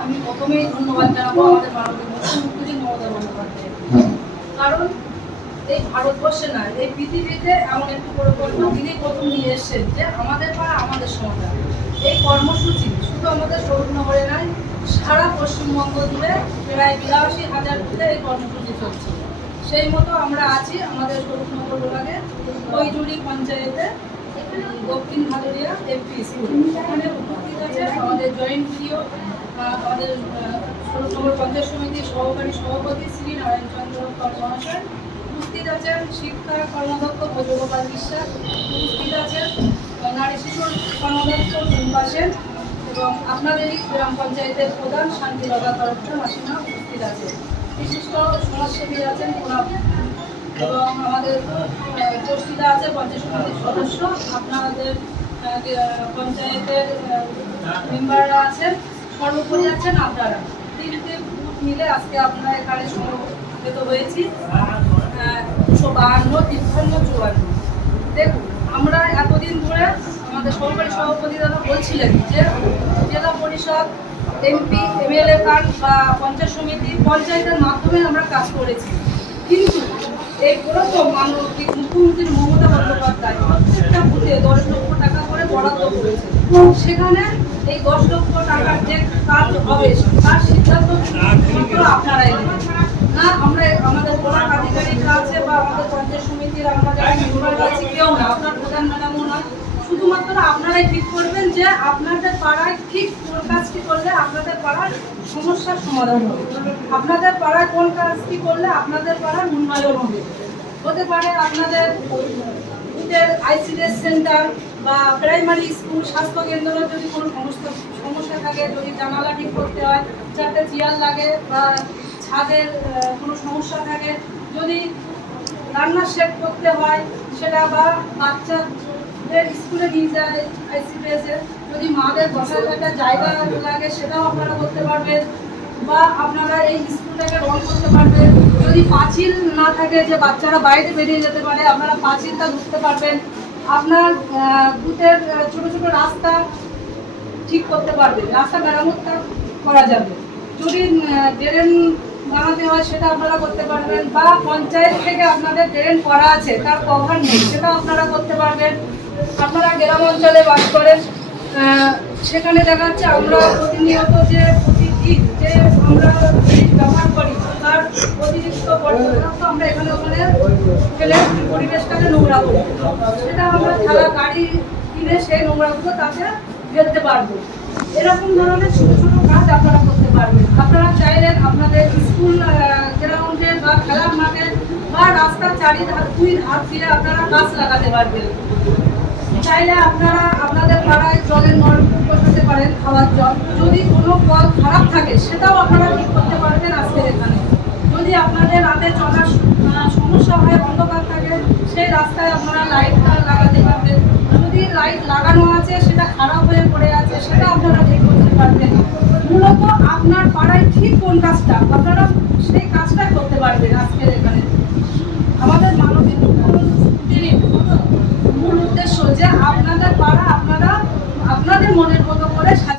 আমি ধন্যবাদ জানাব আমাদের মুখ্যমন্ত্রী মমতা বন্দ্যোপাধ্যায়। কারণ এই ভারতবর্ষে না, এই পৃথিবীতে এমন একটি প্রকল্প তিনি প্রথম নিয়ে এসেছেন যে আমাদের পাড়া আমাদের সমাধান এই কর্মসূচি শুধু আমাদের স্বরূপনগরে নয়, সারা পশ্চিমবঙ্গ জুড়ে প্রায় বিরাশি হাজার এই কর্মসূচি চলছে। সেই মতো আমরা আছি আমাদের স্বরূপনগর বিভাগে কৈজুড়ি পঞ্চায়েতে দক্ষিণ এমপি স্কুল। এখানে উপস্থিত আছে আমাদের জয়েন্ট ভিডিও আমাদের স্বরূপনগর পঞ্চায়েত সমিতির সহকারী সভাপতি শ্রী নারায়ণ চন্দ্র মহাশয়। উপস্থিত আছেন শিক্ষা কর্মদক্ষ ভজগোপাল বিশ্বাস। উপস্থিত আছেন নারী শিশুর কর্মদক্ষ সেন এবং আপনাদেরই গ্রাম পঞ্চায়েতের প্রধান শান্তিলতা তরফদার মাসিমা উপস্থিত আছে বিশিষ্ট সমাজসেবী আছেন এবং আমাদের উপস্থিত আছে পঞ্চায়েত সমিতির সদস্য। আপনাদের পঞ্চায়েতের মেম্বাররা আছেন। সর্বোপরি আছেন আপনারা। তিনটে গ্রুপ মিলে আজকে আপনারা এখানে সমবেত হয়েছি। দুশো বাহান্ন তিপ্পান্ন, চুয়ান্ন। দেখুন, আমরা এতদিন ধরে আমাদের সরকারি সভাপতি দাদা বলছিলেন যে জেলা পরিষদ এমপি, এমএলএ কার্ড বা পঞ্চায়েত সমিতি, পঞ্চায়েতের মাধ্যমে আমরা কাজ করেছি। কিন্তু এই প্রথম মানুষ মুখ্যমন্ত্রী মমতা বন্দ্যোপাধ্যায় প্রত্যেকটা বুথে দশ লক্ষ টাকা করে বরাদ্দ করেছে। সেখানে এই দশ লক্ষ টাকার যে কাজ হবে, তার সিদ্ধান্ত আপনারাই নেবেন না আমরা আমাদের ব্লক আধিকারিকরা আছে বা আমাদের পঞ্চায়েত সমিতির আমরা যারা মেম্বার আছি কেউ না আপনার প্রধান ম্যাডামও নয় শুধুমাত্র আপনারাই ঠিক করবেন যে আপনাদের পাড়ায় ঠিক কোন কাজটি করলে আপনাদের পাড়ার সমস্যার সমাধান হবে। আপনাদের পাড়ায় কোন কাজটি করলে আপনাদের পাড়ার উন্নয়ন হবে। হতে পারে আপনাদের আইসিডিএস সেন্টার বা প্রাইমারি স্কুল স্বাস্থ্য কেন্দ্র যদি কোনো সমস্যা সমস্যা থাকে, যদি জানালা ঠিক করতে হয় চারটে চেয়ার লাগে বা ছাদের কোনো সমস্যা থাকে, যদি রান্না সেট করতে হয়, সেটা বা বাচ্চাদের স্কুলে নিয়ে যায় আইসিডিএস এ। যদি মাদের বসার একটা জায়গা লাগে, সেটাও আপনারা করতে পারবেন। বা আপনারা এই স্কুলটাকে রং করতে পারবেন। যদি পাঁচিল না থাকে যে বাচ্চারা বাইরে বেরিয়ে যেতে পারে, আপনারা পাঁচিলটা ঢুকতে পারবেন। আপনার বুথের ছোট ছোট রাস্তা ঠিক করতে পারবেন। রাস্তা মেরামতটা করা যাবে। যদি ড্রেন বানাতে হয়, সেটা আপনারা করতে পারবেন। বা পঞ্চায়েত থেকে আপনাদের ড্রেন করা আছে, তার কভার নেই সেটা আপনারা করতে পারবেন। আপনারা গ্রাম অঞ্চলে বাস করেন সেখানে দেখা যাচ্ছে আমরা প্রতিনিয়ত যে প্রতিদিন যে আমরা ব্যবহার করি, তার অতিরিক্ত বর্জ্য আমরা এখানে ওখানে ফেলে পরিবেশটাকে নোংরা করি সেটা আমরা খেলা গাড়ি কিনে সেই নোংরাগুলো তাতে ফেলতে পারব। এরকম ধরনের ছোটো ছোটো কাজ আপনারা করতে পারবেন। আপনারা চাইলেন আপনাদের স্কুল গ্রাউন্ডে বা খেলার মাঠে বা রাস্তার চারিধার দুই ধার দিয়ে আপনারা গাছ লাগাতে পারবেন। চাইলে আপনারা আপনাদের পাড়ায় জলের নলকূপ বসাতে পারেন, খাওয়ার জল। যদি কোনো কল খারাপ থাকে, সেটাও আপনারা ঠিক করতে পারবেন আজকের এখানে। যদি আপনাদের রাতে চলার সমস্যা হয়, অন্ধকার থাকে, সেই রাস্তায় আপনারা লাইটটা লাগাতে পারবেন। যদি লাইট লাগানো আছে, সেটা খারাপ হয়ে পড়ে আছে, সেটা আপনারা ঠিক করতে পারবেন। মূলত আপনার পাড়ায় ঠিক কোন কাজটা? আপনারা সেই কাজটা করতে পারবেন আজকের এখানে। আমাদের মানবিক তিনি